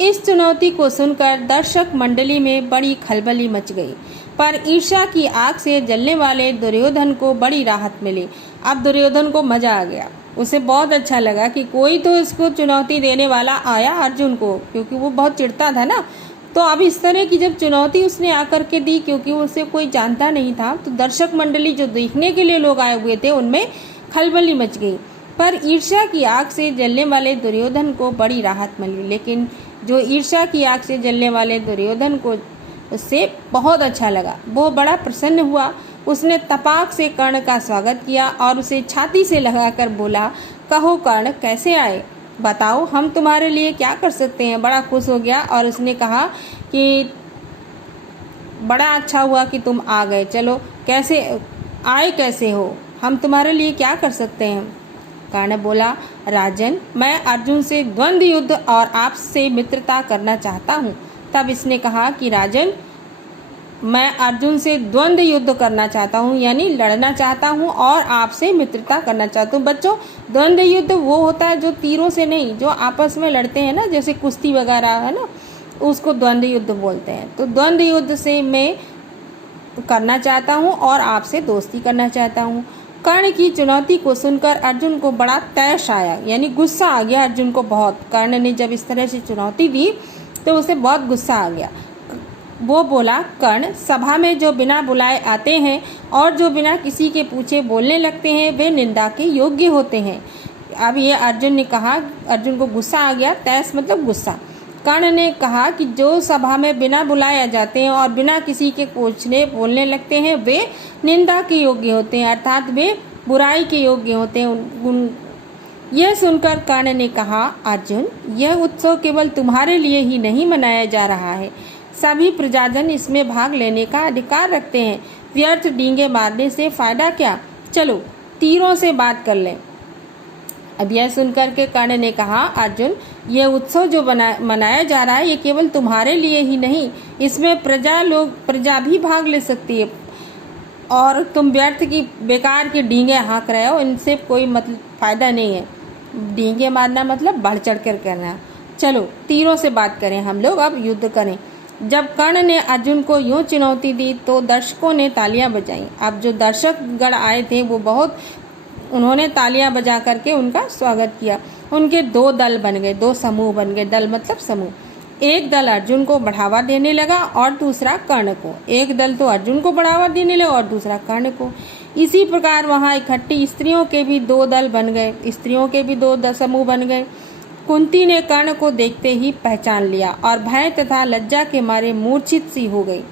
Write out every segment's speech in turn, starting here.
इस चुनौती को सुनकर दर्शक मंडली में बड़ी खलबली मच गई, पर ईर्ष्या की आग से जलने वाले दुर्योधन को बड़ी राहत मिली। अब दुर्योधन को मजा आ गया, उसे बहुत अच्छा लगा कि कोई तो इसको चुनौती देने वाला आया अर्जुन को, क्योंकि वो बहुत चिढ़ता था ना। तो अब इस तरह की जब चुनौती उसने आकर के दी, क्योंकि उसे कोई जानता नहीं था, तो दर्शक मंडली जो देखने के लिए लोग आए हुए थे उनमें खलबली मच गई। पर ईर्ष्या की आग से जलने वाले दुर्योधन को बड़ी राहत मिली। लेकिन जो ईर्ष्या की आग से जलने वाले दुर्योधन को उससे बहुत अच्छा लगा, वो बड़ा प्रसन्न हुआ। उसने तपाक से कर्ण का स्वागत किया और उसे छाती से लगाकर बोला, कहो कर्ण, कैसे आए, बताओ हम तुम्हारे लिए क्या कर सकते हैं। बड़ा खुश हो गया और उसने कहा कि बड़ा अच्छा हुआ कि तुम आ गए, चलो कैसे आए, कैसे हो, हम तुम्हारे लिए क्या कर सकते हैं। कर्ण बोला, राजन, मैं अर्जुन से द्वंद्व युद्ध और आपसे मित्रता करना चाहता हूँ। तब इसने कहा कि राजन, मैं अर्जुन से द्वंद्व युद्ध करना चाहता हूँ, यानी लड़ना चाहता हूँ और आपसे मित्रता करना चाहता हूँ। बच्चों, द्वंद्व युद्ध वो होता है जो तीरों से नहीं, जो आपस में लड़ते हैं ना, जैसे कुश्ती वगैरह है ना, उसको द्वंद्व युद्ध बोलते हैं। तो द्वंद्व युद्ध से मैं करना चाहता हूँ और आपसे दोस्ती करना चाहता हूँ। कर्ण की चुनौती को सुनकर अर्जुन को बड़ा तैश आया, यानी गुस्सा आ गया अर्जुन को बहुत। कर्ण ने जब इस तरह से चुनौती दी तो उसे बहुत गुस्सा आ गया। वो बोला, कर्ण, सभा में जो बिना बुलाए आते हैं और जो बिना किसी के पूछे बोलने लगते हैं वे निंदा के योग्य होते हैं। अब ये अर्जुन ने कहा, अर्जुन को गुस्सा आ गया, तैस मतलब गुस्सा। कर्ण ने कहा कि जो सभा में बिना बुलाए आ जाते हैं और बिना किसी के पूछने बोलने लगते हैं वे निंदा के योग्य होते हैं, अर्थात वे बुराई के योग्य होते हैं। यह सुनकर कर्ण ने कहा, अर्जुन, यह उत्सव केवल तुम्हारे लिए ही नहीं मनाया जा रहा है, सभी प्रजाजन इसमें भाग लेने का अधिकार रखते हैं। व्यर्थ डींगे मारने से फायदा क्या, चलो तीरों से बात कर लें। अब यह सुनकर के कर्ण ने कहा, अर्जुन, यह उत्सव जो मनाया जा रहा है ये केवल तुम्हारे लिए ही नहीं, इसमें प्रजा भी भाग ले सकती है, और तुम व्यर्थ की बेकार के डींगे हाँक रहे हो, इनसे कोई मतलब फ़ायदा नहीं है। डींगे मारना मतलब बढ़ चढ़ कर करना। चलो तीरों से बात करें हम लोग, अब युद्ध करें। जब कर्ण ने अर्जुन को यूँ चुनौती दी तो दर्शकों ने तालियां बजाईं। अब जो दर्शकगण आए थे वो उन्होंने तालियां बजा करके उनका स्वागत किया। उनके दो दल बन गए, दो समूह बन गए। दल मतलब समूह। एक दल अर्जुन को बढ़ावा देने लगा और दूसरा कर्ण को। एक दल तो अर्जुन को बढ़ावा देने लगा और दूसरा कर्ण को। इसी प्रकार वहाँ इकट्ठी स्त्रियों के भी दो दल बन गए, स्त्रियों के भी दो समूह बन गए। कुंती ने कर्ण को देखते ही पहचान लिया और भय तथा लज्जा के मारे मूर्छित सी हो गई।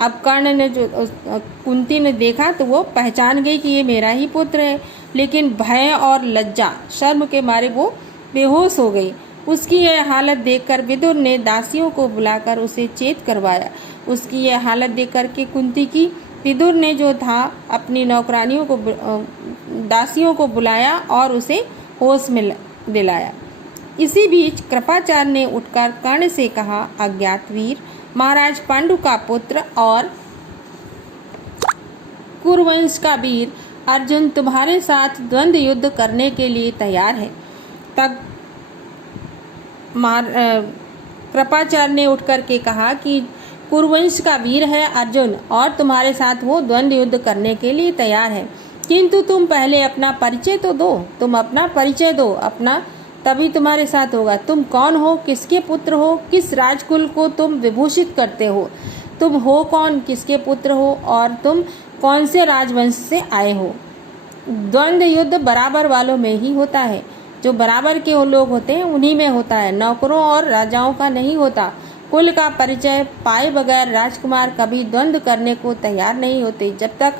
अब कर्ण ने कुंती ने देखा तो वो पहचान गई कि ये मेरा ही पुत्र है, लेकिन भय और लज्जा शर्म के मारे वो बेहोश हो गई। उसकी यह हालत देखकर विदुर ने दासियों को बुलाकर उसे चेत करवाया। उसकी यह हालत देख करके कुंती की विदुर ने जो था अपनी नौकरानियों को, दासियों को बुलाया और उसे होश में दिलाया। इसी बीच कृपाचार्य ने उठकर कर्ण से कहा, अज्ञात वीर, महाराज पांडु का पुत्र और कुरुवंश का वीर अर्जुन तुम्हारे साथ द्वंद्व युद्ध करने के लिए तैयार है। तब कृपाचार्य ने उठकर के कहा कि कुरुवंश का वीर है अर्जुन और तुम्हारे साथ वो द्वंद्व युद्ध करने के लिए तैयार है, किंतु तुम पहले अपना परिचय तो दो। तुम अपना परिचय दो अपना, तभी तुम्हारे साथ होगा। तुम कौन हो, किसके पुत्र हो, किस राजकुल को तुम विभूषित करते हो, तुम हो कौन, किसके पुत्र हो और तुम कौन से राजवंश से आए हो। द्वंद्व युद्ध बराबर वालों में ही होता है, जो बराबर के लोग होते हैं उन्हीं में होता है, नौकरों और राजाओं का नहीं होता। कुल का परिचय पाए बगैर राजकुमार कभी द्वंद्व करने को तैयार नहीं होते। जब तक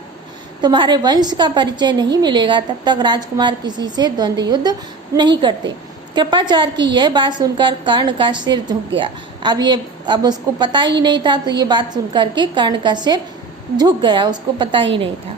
तुम्हारे वंश का परिचय नहीं मिलेगा तब तक राजकुमार किसी से द्वंद्व युद्ध नहीं करते। कृपाचार्य की यह बात सुनकर कर्ण का सिर झुक गया। अब उसको पता ही नहीं था, तो ये बात सुनकर के कर्ण का सिर झुक गया, उसको पता ही नहीं था।